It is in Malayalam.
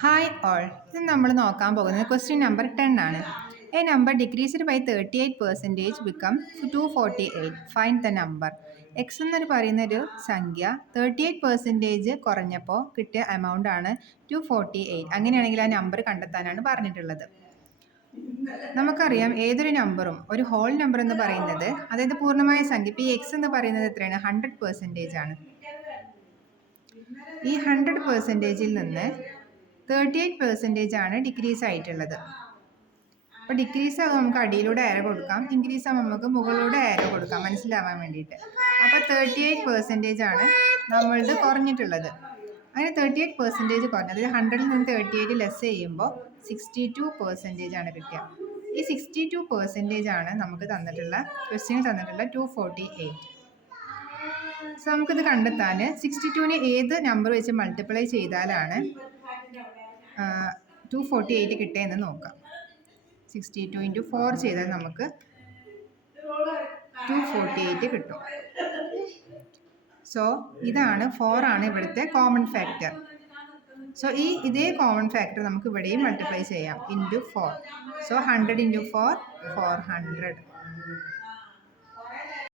ഹായ് ഓൾ, ഇത് നമ്മൾ നോക്കാൻ പോകുന്നത് ക്വസ്റ്റ്യൻ നമ്പർ 10 ആണ്. A number decreased by 38% become 248. Find the number. X എന്നൊരു പറയുന്നൊരു സംഖ്യ 38% കുറഞ്ഞപ്പോൾ കിട്ടിയ എമൗണ്ട് ആണ് 248. അങ്ങനെയാണെങ്കിൽ ആ നമ്പർ കണ്ടെത്താനാണ് പറഞ്ഞിട്ടുള്ളത്. നമുക്കറിയാം ഏതൊരു നമ്പറും ഒരു ഹോൾ നമ്പർ എന്ന് പറയുന്നത്, അതായത് പൂർണ്ണമായ സംഖ്യ. ഇപ്പോൾ ഈ എക്സ് എന്ന് പറയുന്നത് എത്രയാണ്? 100% ആണ്. ഈ 100%ൽ നിന്ന് 38% ആണ് ഡിക്രീസ് ആയിട്ടുള്ളത്. അപ്പോൾ ഡിക്രീസ് ആകുമ്പോൾ നമുക്ക് അടിയിലൂടെ ആരോ കൊടുക്കാം, ഇൻക്രീസ് ആകുമ്പോൾ നമുക്ക് മുകളിലൂടെ ആരോ കൊടുക്കാം, മനസ്സിലാവാൻ വേണ്ടിയിട്ട്. അപ്പോൾ 38% ആണ് നമ്മളുടെ കുറഞ്ഞിട്ടുള്ളത്. അങ്ങനെ 38% കുറഞ്ഞത് 100ൽ നിന്ന് 38 ലെസ് ചെയ്യുമ്പോൾ 62% ആണ് കിട്ടുക. ഈ 62% ആണ് നമുക്ക് തന്നിട്ടുള്ള ക്വസ്റ്റ്യൻ തന്നിട്ടുള്ള 248. സോ നമുക്കിത് കണ്ടെത്താൻ 62നെ ഏത് നമ്പർ വെച്ച് മൾട്ടിപ്ലൈ ചെയ്താലാണ് 248 കിട്ടുക എന്ന് നോക്കാം. 62 × 4 ചെയ്താൽ നമുക്ക് 248 കിട്ടും. സോ ഇതാണ് 4 ആണ് ഇവിടുത്തെ കോമൺ ഫാക്ടർ. സോ ഇതേ കോമൺ ഫാക്ടർ നമുക്ക് ഇവിടെയും മൾട്ടിപ്ലൈ ചെയ്യാം, × 4. സോ 100 × 4 400.